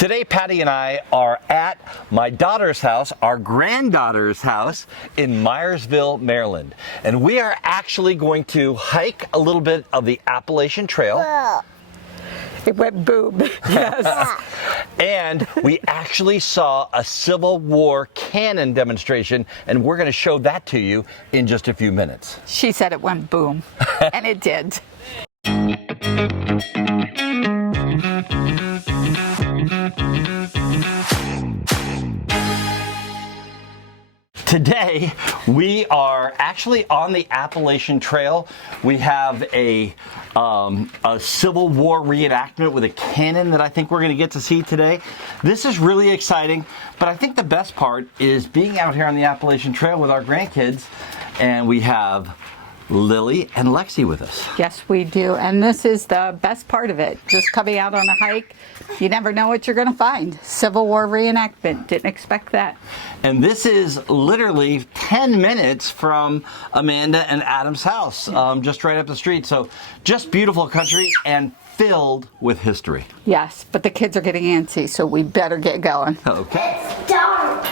Today, Patty and I are at my daughter's house, our granddaughter's house in Myersville, Maryland. And we are actually going to hike a little bit of the Appalachian Trail. It went boom, yes. And we actually saw a Civil War cannon demonstration, and we're going to show that to you in just a few minutes. She said it went boom, and it did. Today, we are actually on the Appalachian Trail. We have a Civil War reenactment with a cannon that I think we're going to get to see today. This is really exciting, but I think the best part is being out here on the Appalachian Trail with our grandkids, and we have Lily and Lexi with us. Yes, we do, and this is the best part of it. Just coming out on a hike, you never know what you're going to find. Civil War reenactment, didn't expect that. And this is literally 10 minutes from Amanda and Adam's house, just right up the street. So just beautiful country and filled with history. Yes, but the kids are getting antsy, so we better get going. Okay. It's dark.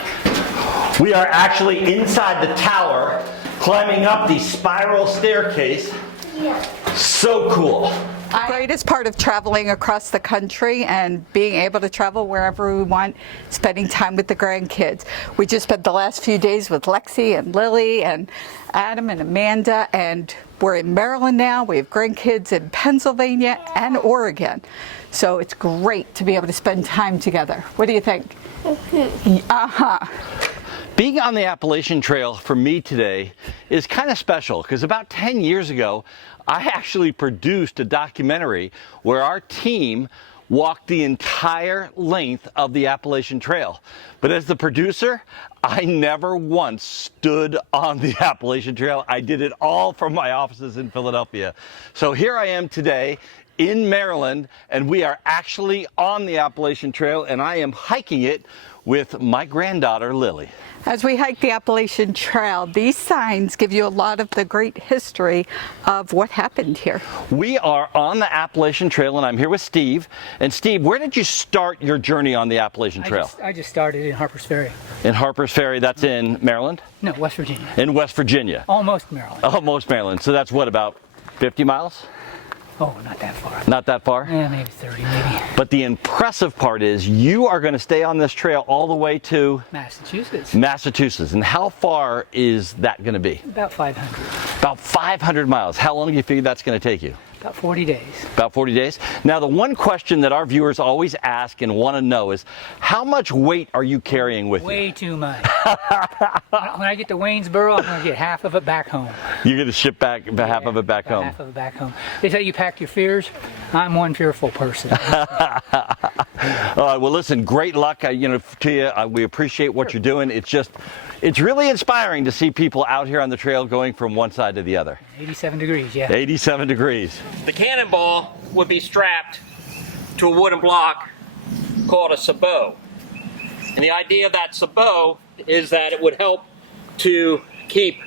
We are actually inside the tower, climbing up the spiral staircase. Yeah. So cool. The greatest part of traveling across the country and being able to travel wherever we want, spending time with the grandkids. We just spent the last few days with Lexi and Lily and Adam and Amanda, and we're in Maryland now. We have grandkids in Pennsylvania and Oregon. So it's great to be able to spend time together. What do you think? Uh-huh. Being on the Appalachian Trail for me today is kind of special because about 10 years ago, I actually produced a documentary where our team walked the entire length of the Appalachian Trail. But as the producer, I never once stood on the Appalachian Trail. I did it all from my offices in Philadelphia. So here I am today in Maryland, and we are actually on the Appalachian Trail, and I am hiking it with my granddaughter, Lily. As we hike the Appalachian Trail, these signs give you a lot of the great history of what happened here. We are on the Appalachian Trail, and I'm here with Steve. And Steve, where did you start your journey on the Appalachian Trail? I just started in Harper's Ferry. In Harper's Ferry, that's in Maryland? No, West Virginia. In West Virginia. Almost Maryland. Almost Maryland. So that's what, about 50 miles? Oh, not that far. Not that far? Yeah, maybe 30, maybe. But the impressive part is you are going to stay on this trail all the way to Massachusetts. Massachusetts. And how far is that going to be? About 500. About 500 miles. How long do you figure that's going to take you? About 40 days. About 40 days. Now, the one question that our viewers always ask and want to know is, how much weight are you carrying with you? Way too much. When I get to Waynesboro, I'm going to get half of it back home. You're going to ship back half of it back home. Half of it back home. They say you pack your fears. I'm one fearful person. All right, well, listen, great luck to you. We appreciate what you're doing. It's really inspiring to see people out here on the trail going from one side to the other. 87 degrees, yeah. 87 degrees. The cannonball would be strapped to a wooden block called a sabot. And the idea of that sabot is that it would help to keep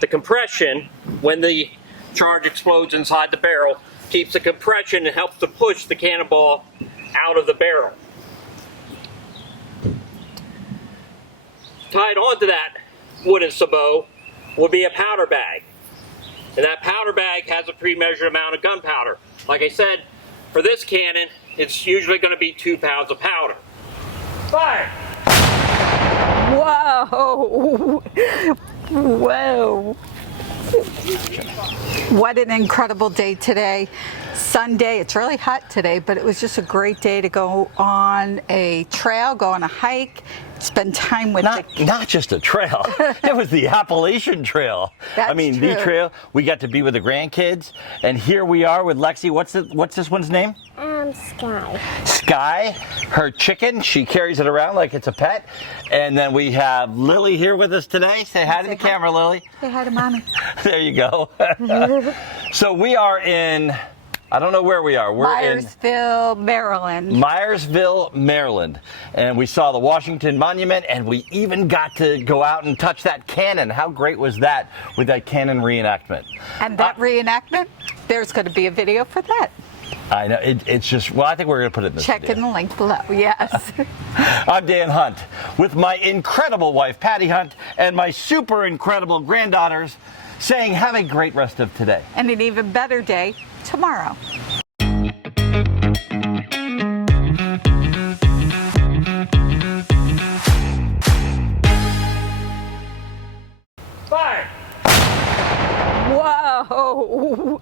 the compression when the charge explodes inside the barrel, keeps the compression and helps to push the cannonball out of the barrel. Tied onto that wooden sabot will be a powder bag. And that powder bag has a pre-measured amount of gunpowder. Like I said, for this cannon, it's usually going to be 2 pounds of powder. Fire! Whoa! Whoa! What an incredible day today. Sunday, it's really hot today, but it was just a great day to go on a trail, go on a hike, spend time with not just a trail. It was the Appalachian Trail. That's I mean, true. the trail. We got to be with the grandkids, and here we are with Lexi. What's this one's name? Sky. Sky, her chicken. She carries it around like it's a pet. And then we have Lily here with us today. Say hi to the camera, Lily. Say hi to Mommy. There you go. So we are in, I don't know where we are. We're Myersville, Maryland. Myersville, Maryland. And we saw the Washington Monument, and we even got to go out and touch that cannon. How great was that with that cannon reenactment? And that reenactment, there's going to be a video for that. I know, it's just, well, I think we're going to put it in this Check video. in the link below, yes. I'm Dan Hunt with my incredible wife, Patti Hunt, and my super incredible granddaughters saying have a great rest of today. And an even better day tomorrow. Fire! Whoa!